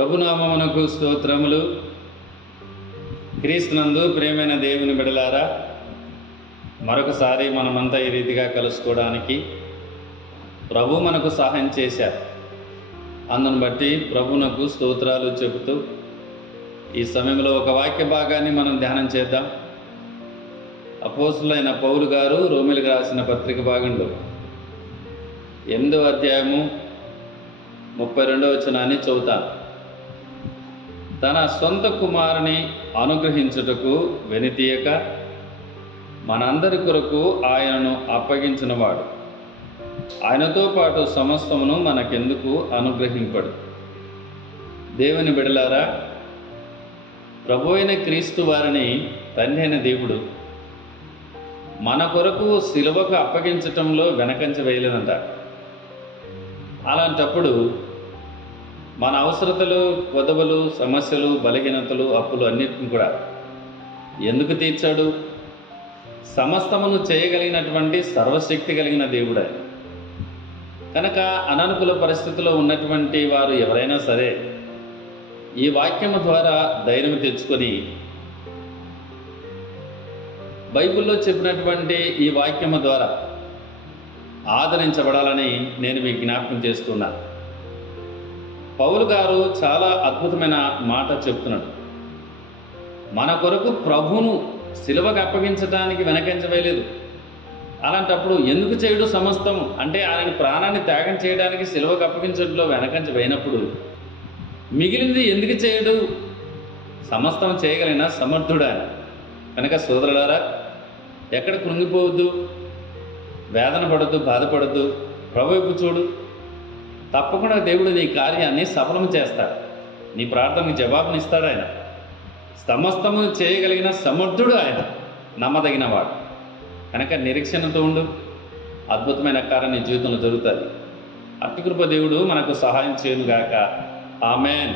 ప్రభునామమునకు స్తోత్రములు. క్రీస్తునందు ప్రియమైన దేవుని బిడలారా, మరొకసారి మనమంతా ఈ రీతిగా కలుసుకోవడానికి ప్రభు మనకు సహాయం చేశారు. అందును బట్టి ప్రభునకు స్తోత్రాలు చెబుతూ ఈ సమయంలో ఒక వాక్య భాగాన్ని మనం ధ్యానం చేద్దాం. అపోస్తులైన పౌలు గారు రోమిలకు రాసిన పత్రిక భాగంలో 8వ అధ్యాయము 32వ వచనాన్ని చదువుతాను. తన సొంత కుమారుని అనుగ్రహించుటకు వెనుతీయక మనందరి కొరకు ఆయనను అప్పగించినవాడు ఆయనతో పాటు సమస్తమును మనకెందుకు అనుగ్రహింపడు. దేవుని బిడలారా, ప్రభు అయిన క్రీస్తు వారిని తండ్రి అయిన దేవుడు మన కొరకు సిలువకు అప్పగించటంలో వెనకంజ వేయలేదంట. అలాంటప్పుడు మన అవసరతలు, కొదవలు, సమస్యలు, బలహీనతలు, అప్పులు అన్నిటిని కూడా ఎందుకు తీర్చాడు? సమస్తమును చేయగలిగినటువంటి సర్వశక్తి కలిగిన దేవుడే. కనుక అననుకూల పరిస్థితిలో ఉన్నటువంటి వారు ఎవరైనా సరే ఈ వాక్యము ద్వారా ధైర్యం తెచ్చుకొని బైబిల్లో చెప్పినటువంటి ఈ వాక్యము ద్వారా ఆదరించబడాలని నేను మీకు జ్ఞాపకం చేస్తున్నాను. పౌలు గారు చాలా అద్భుతమైన మాట చెప్తున్నాడు. మన కొరకు ప్రభువును సిలువకు అప్పగించడానికి వెనకంజ వేయలేదు. అలాంటప్పుడు ఎందుకు చేయడు సమస్తము అంటే ఆయన ప్రాణాన్ని త్యాగం చేయడానికి సిలువకు అప్పగించడంలో వెనకంజ వేయినప్పుడు మిగిలింది ఎందుకు చేయడు? సమస్తం చేయగలిగిన సమర్థుడు ఆయన. కనుక సోదరులారా, ఎక్కడ కృంగిపోవద్దు, వేదన పడద్దు, బాధపడద్దు. ప్రభు వైపు చూడు. తప్పకుండా దేవుడు నీ కార్యాన్ని సఫలం చేస్తాడు. నీ ప్రార్థనకు జవాబునిస్తాడు ఆయన. సమస్తము చేయగలిగిన సమర్థుడు ఆయన, నమ్మదగిన వాడు. కనుక నిరీక్షణతో ఉండు. అద్భుతమైన కార్యం నీ జీవితంలో జరుగుతుంది. అట్టి కృప దేవుడు మనకు సహాయం చేయనుగాక. ఆమేన్.